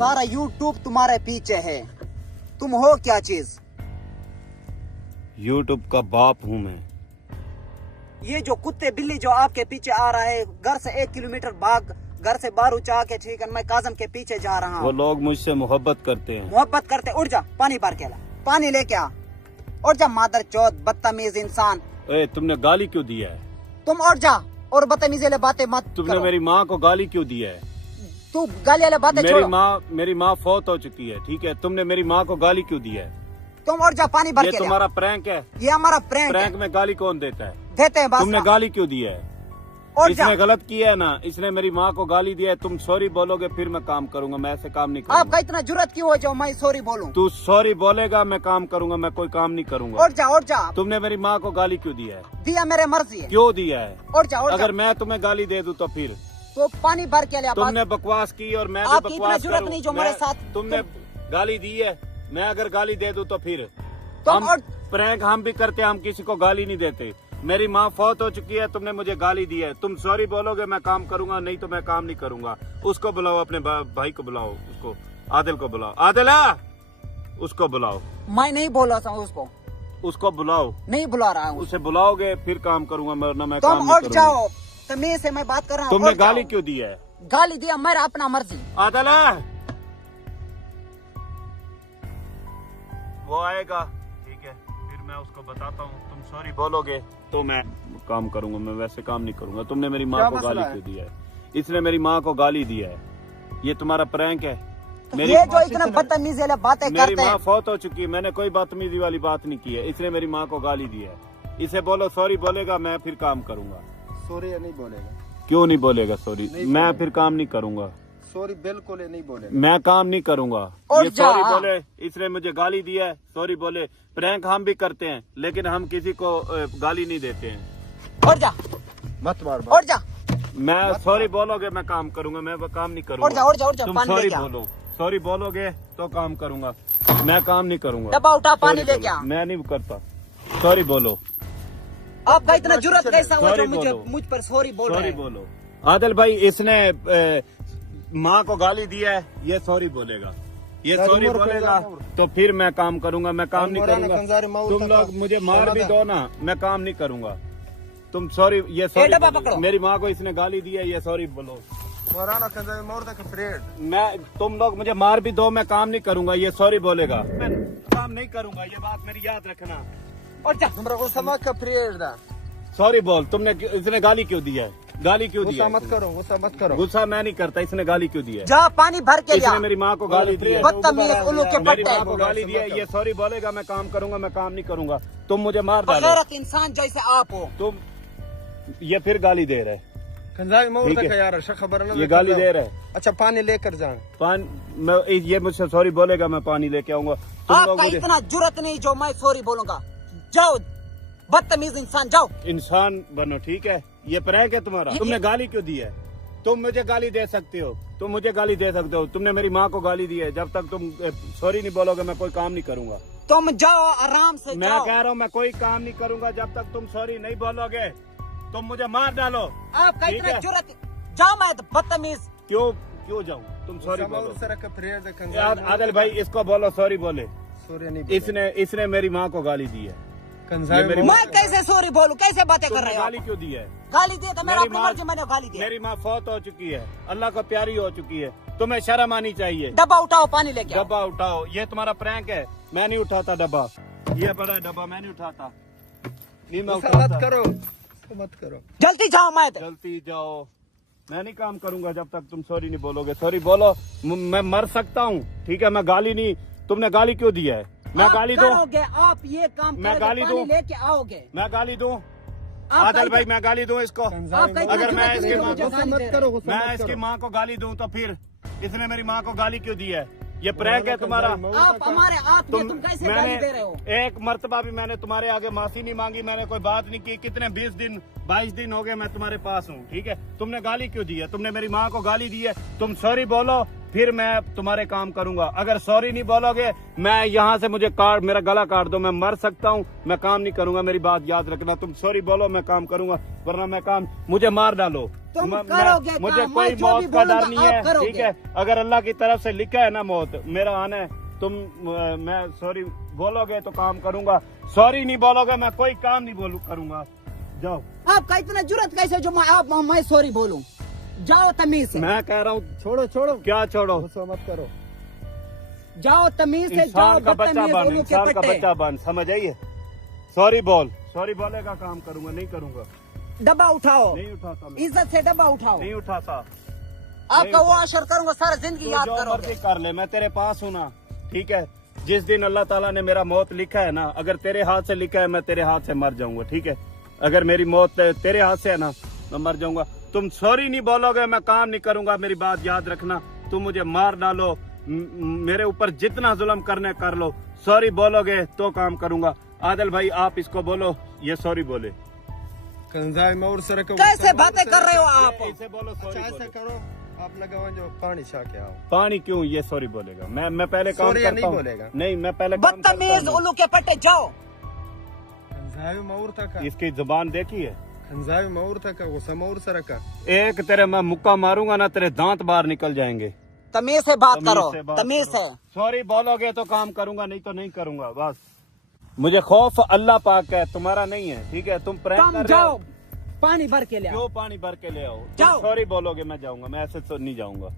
सारा यूट्यूब तुम्हारे पीछे है, तुम हो क्या चीज? यूट्यूब का बाप हूँ मैं। ये जो कुत्ते बिल्ली जो आपके पीछे आ रहा है, घर से 1 किलोमीटर भाग घर से बाहर उठा के, ठीक है, मैं काजम के पीछे जा रहा हूँ। वो लोग मुझसे मोहब्बत करते हैं। मोहब्बत करते, उठ जा, पानी भर के ला, पानी लेके आ, उठ जा मादर चौथ बदतमीज इंसान। तुमने गाली क्यों दिया है? तुम उठ जा और बदतमीजी वाली बातें मत तुमने करो। मेरी माँ को गाली क्यों दिया है? तू गाली वाली बातें छोड़। मेरी माँ फौत हो चुकी है, ठीक है? तुमने मेरी माँ को गाली क्यों दिया है? तुम उठ जा, पानी भर ये के ले। तुम्हारा प्रैंक है। ये हमारा प्रैंक प्रैंक में गाली कौन देता है? देते हैं बस। तुमने गाली क्यों दिया है? इसने गलत किया है ना, इसने मेरी माँ को गाली दिया है। तुम सॉरी बोलोगे फिर मैं काम करूंगा, मैं ऐसे काम नहीं करूंगा। आपका इतना जुर्रत क्यों हो जो मैं सॉरी बोलूं? तू सॉरी बोलेगा मैं काम करूंगा, मैं कोई काम नहीं करूंगा। उठ जा, उठ जा। तुमने मेरी माँ को गाली क्यों दिया है? दिया मेरे मर्जी है। क्यों दिया है? उठ जा, उठ जा। अगर मैं तुम्हें गाली दे दूं तो फिर? तो पानी भर के ले। तुमने बकवास की और मैं भी आपकी इतना बकवास जुर्रत नहीं जो करूं। मेरे साथ तुमने गाली दी है, मैं अगर गाली दे दूं तो फिर? तुम हम प्रैंक हम भी करते, हम किसी को गाली नहीं देते। मेरी माँ फौत हो चुकी है, तुमने मुझे गाली दी है। तुम सॉरी बोलोगे मैं काम करूंगा, नहीं तो मैं काम नहीं करूंगा। उसको बुलाओ, अपने भाई को बुलाओ, उसको आदिल को बुलाओ। आदिल, उसको बुलाओ। मैं नहीं बोला था उसको, उसको बुलाओ। नहीं बुला रहा हूँ। उसे बुलाओगे फिर काम करूंगा, वरना मैं तुम काम नहीं उठ करूंगा। जाओ, तमीज से मैं बात कर रहा हूँ। तुमने उठ जाओ। गाली क्यों दी है? गाली दिया मेरा अपना मर्जी। आदिल, वो आएगा, ठीक है, फिर मैं उसको बताता हूँ। तुम सॉरी बोलोगे तो मैं काम करूंगा, मैं वैसे काम नहीं करूंगा। तुमने मेरी माँ को गाली क्यों दिया है? इसने मेरी माँ को गाली दिया है। ये तुम्हारा प्रैंक है? मेरी ये जो इतना बदतमीजी वाली बातें मेरी करते माँ हैं। फौत हो चुकी है, मैंने कोई बदतमीजी वाली बात नहीं की है। इसने मेरी माँ को गाली दी है। इसे बोलो सॉरी बोलेगा, मैं फिर काम करूंगा। सॉरी नहीं बोलेगा। क्यों नहीं बोलेगा सॉरी? मैं फिर काम नहीं करूंगा। सॉरी बिल्कुल नहीं बोलेगा। मैं काम नहीं करूंगा। और ये जा। सॉरी बोले, इसने मुझे गाली दिया है, सॉरी बोले। प्रैंक हम भी करते हैं, लेकिन हम किसी को गाली नहीं देते हैं। उठ जा, मत मार। उठ जा, मैं सॉरी बोलोगे मैं काम करूंगा, मैं वो काम नहीं करूंगा। उठ जा, उठ जा, उठ जा। तुम पानी सॉरी लेके आ। बोलो, सॉरी बोलोगे तो काम करूंगा, मैं काम नहीं करूंगा। डब्बा उठा, पानी Sorry लेके आ। बोलो, मैं नहीं करता। सॉरी बोलो, आपका इतना जुर्रत कैसा हुआ जो Sorry बोलो। मुझ पर सॉरी बोल रहे सॉरी हैं? बोलो। आदिल भाई, इसने माँ को गाली दिया है, ये सॉरी बोलेगा। ये सॉरी बोलेगा तो फिर मैं काम करूंगा, मैं काम नहीं करूंगा। तुम लोग मुझे मार भी दो ना, मैं काम नहीं करूंगा। तुम सॉरी, ये डब्बा सॉरी पकड़ो। मेरी माँ को इसने गाली दी है, ये सॉरी बोलो। मैं, तुम लोग मुझे मार भी दो, मैं काम नहीं करूंगा, ये सॉरी बोलेगा। मैं काम नहीं करूंगा, ये बात मेरी याद रखना। उठ जा। सॉरी बोल। तुमने इसने गाली क्यों दी है? गाली क्यों दी है? मत करो, गुस्सा मत करो। गुस्सा मैं नहीं करता, इसने गाली क्यों दी है? जा, पानी भर के इसने लिया। मेरी माँ को गाली दी है। बदतमीज उल्लू के मेरी पट्टे। माँ को गाली दी है, ये सॉरी बोलेगा, मैं काम करूंगा, मैं काम नहीं करूंगा। तुम मुझे मार डालो। गैरत इंसान जैसे आप हो। तुम ये फिर गाली दे रहे। ठीक है। यार खबर ये गाली दे रहे। अच्छा पानी लेकर जाए। मैं ये मुझसे सॉरी बोलेगा, मैं पानी लेके आऊंगा। तुम लोग आपका मुझे इतना जुर्रत नहीं जो मैं सॉरी बोलूंगा। जाओ बदतमीज इंसान, जाओ। इंसान बनो, ठीक है? ये प्रैंक है तुम्हारा। तुमने गाली क्यों दी है? तुम मुझे गाली दे सकते हो, तुम मुझे गाली दे सकते हो। तुमने मेरी माँ को गाली दी है। जब तक तुम सॉरी नहीं बोलोगे मैं कोई काम नहीं करूंगा। तुम जाओ आराम से, मैं जाओ। कह रहा हूँ मैं कोई काम नहीं करूंगा जब तक तुम सॉरी नहीं बोलोगे। तुम मुझे मार डालो। आपका ठीक इतना है? जुर्रत, जाओ। मैं बदतमीज। क्यों जाऊँ? तुम सॉरी बोलो। आदिल भाई, इसको बोलो सॉरी बोले। इसने मेरी माँ को गाली दी है। ये मेरी मैं कैसे सॉरी बोलूं? कैसे बातें कर रहे हो? गाली क्यों दी है? गाली दी तो मेरा मेरी अपनी माँ- मर्जी, मैंने गाली दी। मेरी माँ फौत हो चुकी है, अल्लाह को प्यारी हो चुकी है। तुम्हें शर्म आनी चाहिए। डब्बा उठाओ, पानी लेके आओ। डब्बा उठाओ। ये तुम्हारा प्रैंक है, मैं नहीं उठाता डब्बा। ये बड़ा डब्बा मैं नहीं उठाता। नहीं मैं उठाता। मत करो। जल्दी जाओ। मैं जल्दी जाओ, मैं नहीं काम करूंगा जब तक तुम सॉरी नहीं बोलोगे। सॉरी बोलो, मैं मर सकता हूँ, ठीक है? मैं गाली नहीं। तुमने गाली क्यों दिया है? मैं आप गाली दूं? करोगे, आप ये काम मैं करोगे, गाली पानी दूं? लेके आओगे। मैं गाली दूं? आपका आदिल भाई, इतना- मैं गाली दूं इसको? आपका इतना अगर मैं जुर्रत इसकी नहीं जो माँ मुझे को गाली दे रहे हो। मैं इसकी माँ को गाली दूं तो फिर इसने मेरी माँ को गाली क्यों दी है? ये प्रैंक है तुम्हारा। आप हमारे आप ये तुम कैसे गाली दे रहे हो? एक मर्तबा भी मैंने तुम्हारे आगे माफी नहीं मांगी, मैंने कोई बात नहीं की। कितने 20 दिन 22 दिन हो गए मैं तुम्हारे पास हूँ, ठीक है? तुमने गाली क्यों दी है? तुमने मेरी माँ को गाली दी है। तुम सॉरी बोलो फिर मैं तुम्हारे काम करूंगा। अगर सॉरी नहीं बोलोगे, मैं यहाँ से मुझे काट, मेरा गला काट दो, मैं मर सकता हूँ, मैं काम नहीं करूंगा। मेरी बात याद रखना, तुम सॉरी बोलो मैं काम करूंगा, वरना मैं काम, मुझे मार डालो। तुम करोगे मुझे काम, कोई मैं जो मौत भी का डर बोलूंगा, नहीं है, आप करोगे। ठीक है। अगर अल्लाह की तरफ से लिखा है ना मौत, मेरा आना है, तुम मैं सॉरी बोलोगे तो काम करूंगा, सॉरी नहीं बोलोगे मैं कोई काम नहीं करूंगा। जाओ। आपका इतना जुर्रत कैसे जो मैं सॉरी बोलूं? जाओ तमीज से। मैं कह रहा हूँ छोड़ो छोड़ो, क्या छोड़ो, गुस्सा मत करो। जाओ तमीज से, जाओ। इंसान का बच्चा बदतमीज बन, दोनों के इंसान का पट्टे। बच्चा बन, समझ आइए। सॉरी बोल, सॉरी बोलेगा काम करूंगा, नहीं करूंगा, डब्बा उठाओ, नहीं उठाता मैं, इज्जत से डब्बा उठाओ। नहीं उठाता। आपका वो अशर करूंगा, सारा जिंदगी तू याद जो करोगे। मर्जी कर ले, मैं तेरे पास हूँ ना, ठीक है। जिस दिन अल्लाह ताला ने मेरा मौत लिखा है ना, अगर तेरे हाथ से लिखा है मैं तेरे हाथ से मर जाऊंगा, ठीक है। अगर मेरी मौत तेरे हाथ से है ना, मैं मर जाऊंगा। तुम सॉरी नहीं बोलोगे मैं काम नहीं करूंगा, मेरी बात याद रखना। तुम मुझे मार डालो, मेरे ऊपर जितना जुल्म करने कर लो, सॉरी बोलोगे तो काम करूंगा। आदिल भाई आप इसको बोलो, ये सॉरी बोले। कंजाई में और सर को कैसे बातें कर रहे हो आप? इसे बोलो सॉरी ऐसा करो, आप लगाओ जो पानी छा के आओ। पानी क्यों, ये सॉरी बोलेगा। मैं पहले काम Sorry करता नहीं हूँ। बोलेगा। नहीं, मैं पहले काम करता बदतमीज हूँ। उल्लू के पट्टे, जाओ। कंजाई में और तक इसकी जुबान देखी है, कंजाई में और तक गुस्सा में और सर का। एक तेरे मैं मुक्का मारूंगा ना, तेरे दांत बाहर निकल जाएंगे। तमीज से बात करो, तमीज से। सॉरी बोलोगे तो काम करूंगा, नहीं तो नहीं करूंगा, बस। मुझे खौफ अल्लाह पाक का है, तुम्हारा नहीं है, ठीक है। तुम प्रैंक तुम कर रहे जाओ, हो। पानी भर के ले आओ। क्यों पानी भर के ले आओ? जाओ। सॉरी बोलोगे मैं जाऊंगा, मैं ऐसे तो नहीं जाऊंगा।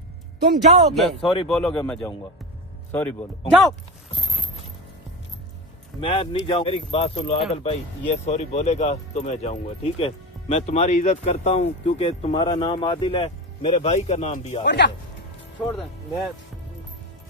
तुम जाओगे, मैं सॉरी बोलोगे मैं जाऊंगा, सॉरी बोलो। जाओ। मैं नहीं जाऊँ, मेरी बात सुन लो आदिल भाई, ये सॉरी बोलेगा तो मैं जाऊंगा, ठीक है। मैं तुम्हारी इज्जत करता हूँ क्योंकि तुम्हारा नाम आदिल है, मेरे भाई का नाम भी आदिल है। छोड़ दे। मैं,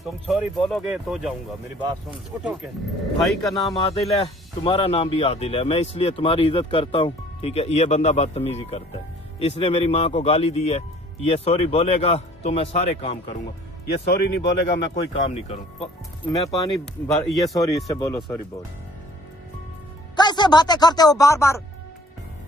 तुम सॉरी बोलोगे तो जाऊंगा, मेरी बात सुन लो, ठीक है। भाई का नाम आदिल है, तुम्हारा नाम भी आदिल है, मैं इसलिए तुम्हारी इज्जत करता हूँ, ठीक है। ये बंदा बदतमीजी करता है, इसने मेरी माँ को गाली दी है। ये सॉरी बोलेगा तो मैं सारे काम करूंगा, ये सॉरी नहीं बोलेगा मैं कोई काम नहीं करूँ। मैं पानी ये सॉरी, इससे बोलो सॉरी बोल। कैसे बातें करते हो बार बार?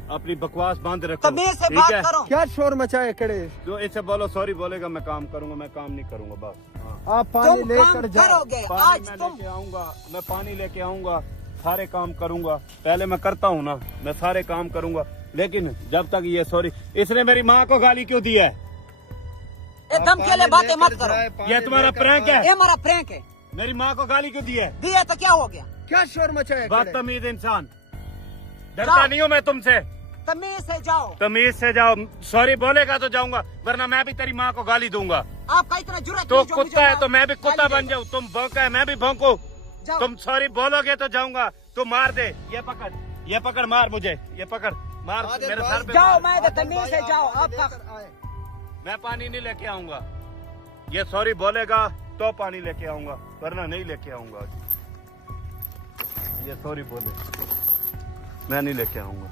अपनी बकवास बंद रखो, तमीज से ठीक बात है। करो। क्या शोर मचाए खड़े? जो इससे बोलो सॉरी बोलेगा मैं काम करूंगा, मैं काम नहीं करूंगा, बस। हाँ। आप पानी तुम लेकर काम जाओ। करोगे पानी आज मैं तुम। लेके आऊंगा, मैं पानी लेके आऊंगा, सारे काम करूंगा। पहले मैं करता हूँ ना, मैं सारे काम करूंगा, लेकिन जब तक ये सॉरी, इसने मेरी माँ को गाली क्यों दी है? एकदम के लिए बातें मत करो। ये तुम्हारा प्रैंक है? ये हमारा प्रैंक है। मेरी माँ को गाली क्यों दी है? दिया तो क्या हो गया? क्या शोर मचाए खड़े? बदतमीज इंसान, डरता जाओ। नहीं हूँ मैं तुमसे। तमीज से जाओ। तमीज से जाओ, सॉरी बोलेगा तो जाऊंगा, वरना मैं भी तेरी माँ को गाली दूंगा। आपका इतना जुर्रत तो नहीं जो कुत्ता है मुझे तो मैं भी कुत्ता गाली बन देगा। जाऊँ, तुम भौंका है मैं भी भौंकू। जाओ। तुम सॉरी बोलोगे तो जाऊंगा, तू मार दे, ये पकड़, ये पकड़, मार मुझे, ये पकड़, मार आदिल मेरे भाई, सर पे जाओ, मार। मैं तमीज से जाओ। आपका मैं पानी नहीं लेके आऊंगा, ये सॉरी बोलेगा तो पानी लेके आऊंगा, वरना नहीं लेके आऊंगा। ये सॉरी बोले, मैं नहीं लेके आऊंगा।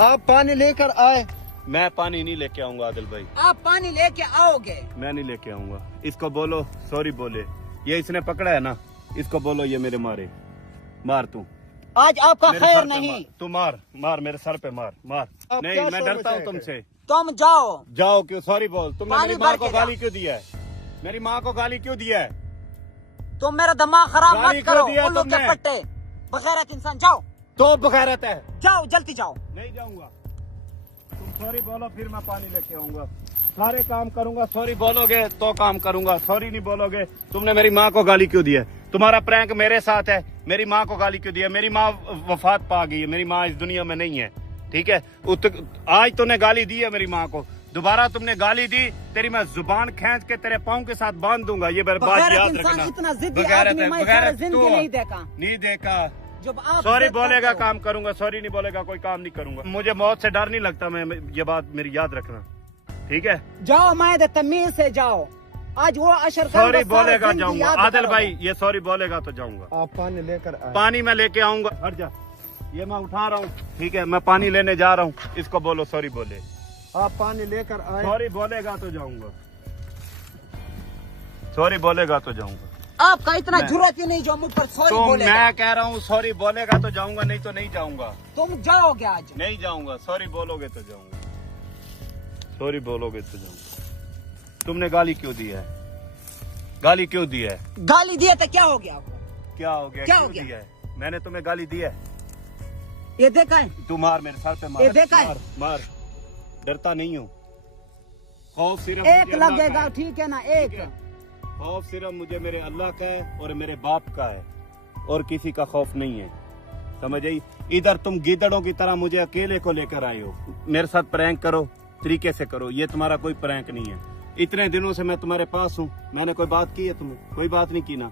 आप पानी लेकर आए। मैं पानी नहीं लेके आऊंगा आदिल भाई, आप पानी लेके आओगे। मैं नहीं लेके आऊंगा। इसको बोलो सॉरी बोले, ये इसने पकड़ा है ना, इसको बोलो ये मेरे मारे, मार तू आज आपका मेरे खैर सर पे नहीं। मार, तू मार, मार मेरे सर पे मार, मार। आप नहीं क्या मैं शोर डरता हूँ मचाए तुमसे। तुम जाओ। जाओ, क्यों सॉरी बोल। तुमने पानी मेरी माँ भर को के गाली जा। क्यों दिया है? मेरी माँ को गाली क्यों दिया है? तुम मेरा दिमाग खराब गाली मत क्यों करो। दिया उल्लू के तुमने? पट्टे, बगैरत इंसान। जाओ, तो बगैरत है, जाओ, जल्दी जाओ। नहीं जाऊंगा। तुम सॉरी बोलो फिर मैं पानी लेके आऊंगा, सारे काम करूंगा। सॉरी बोलोगे तो काम करूंगा, सॉरी नहीं बोलोगे। तुमने मेरी माँ को गाली क्यों दी है? तुम्हारा प्रैंक मेरे साथ है, मेरी माँ को गाली क्यों दी है? मेरी माँ वफात पा गई है, मेरी माँ इस दुनिया में नहीं है, ठीक है। आज तुमने गाली दी है मेरी माँ को, दोबारा तुमने गाली दी, तेरी मैं जुबान खींच के तेरे पाँव के साथ बांध दूंगा, ये बात बगैरत याद इंसान, रखना। इतना जिद्दी बगैरत आदमी है, मैं बगैरत सारी जिंदगी तू नहीं देखा। नहीं देखा। जब आप सॉरी इज्जत बोलेगा करते हो। काम करूंगा, सॉरी नहीं बोलेगा कोई काम नहीं करूंगा। मुझे मौत से डर नहीं लगता, मैं ये बात मेरी याद रखना, ठीक है। जाओ, मैं तमीज से जाओ। आज वो अशर सॉरी बोलेगा जाऊंगा आदिल भाई, ये सॉरी बोलेगा तो जाऊंगा। आप पानी लेकर आए। पानी मैं लेके आऊंगा, हट जा, ये मैं उठा रहा हूँ, ठीक है। मैं पानी लेने जा रहा हूँ, इसको बोलो सॉरी बोले। आप पानी लेकर आए। सॉरी बोलेगा तो जाऊंगा, सॉरी बोलेगा तो जाऊंगा। आपका इतना जुर्रत ही नहीं जो मुझ पर सॉरी तो बोलेगा। मैं कह रहा हूँ सॉरी बोलेगा तो जाऊंगा, नहीं तो नहीं जाऊंगा। तुम जाओगे आज। नहीं जाऊंगा, सॉरी बोलोगे तो जाऊंगा, सॉरी बोलोगे तो जाऊंगा। तुमने गाली क्यों दी है? गाली क्यों दी है? गाली दिए तो क्या हो गया आपको? क्या हो गया? क्या क्यों हो गया? दिया है? मैंने तुम्हें गाली दी है? ये देखा है? तू मार मेरे सर पे, मार। ये देखा है? मार, मार। डरता नहीं हूँ। खौफ सिर्फ एक मुझे अल्लाह का लगेगा, है। ठीक है ना? एक ठीक है? खौफ सिर्फ मुझे मेरे अल्लाह का है और मेरे बाप का है, और किसी का खौफ नहीं है। समझ आई? इधर तुम गिदड़ों की तरह मुझे अकेले को लेकर आए हो। मेरे साथ प्रैंक करो, तरीके से करो। ये तुम्हारा कोई प्रैंक नहीं है। इतने दिनों से मैं तुम्हारे पास हूँ, मैंने कोई बात की है तुम्हें? कोई बात नहीं की ना।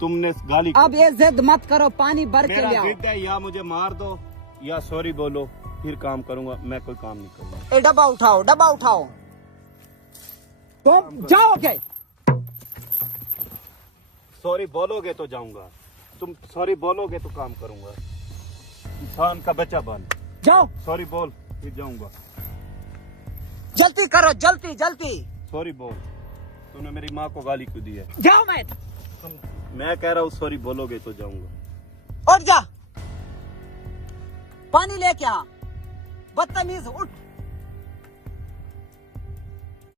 तुमने गाली, अब ये जिद मत करो, पानी भर के मेरा ले आओ। जिद है, या मुझे मार दो या सॉरी बोलो, फिर काम करूंगा। मैं कोई काम नहीं करूंगा। ए डब्बा उठाओ, डब्बा उठाओ। तुम जाओगे? सॉरी बोलोगे तो जाऊंगा। तुम सॉरी बोलोगे तो काम करूंगा। इंसान का बच्चा बन। जाओ, सॉरी बोल, फिर जाऊंगा। जल्दी करो, जल्दी जल्दी। सॉरी बोल। तूने मेरी माँ को गाली क्यों दी है? जाओ मैं। मैं कह रहा हूँ सॉरी बोलोगे तो जाऊंगा। उठ जा, पानी लेके आ। बदतमीज, उठ।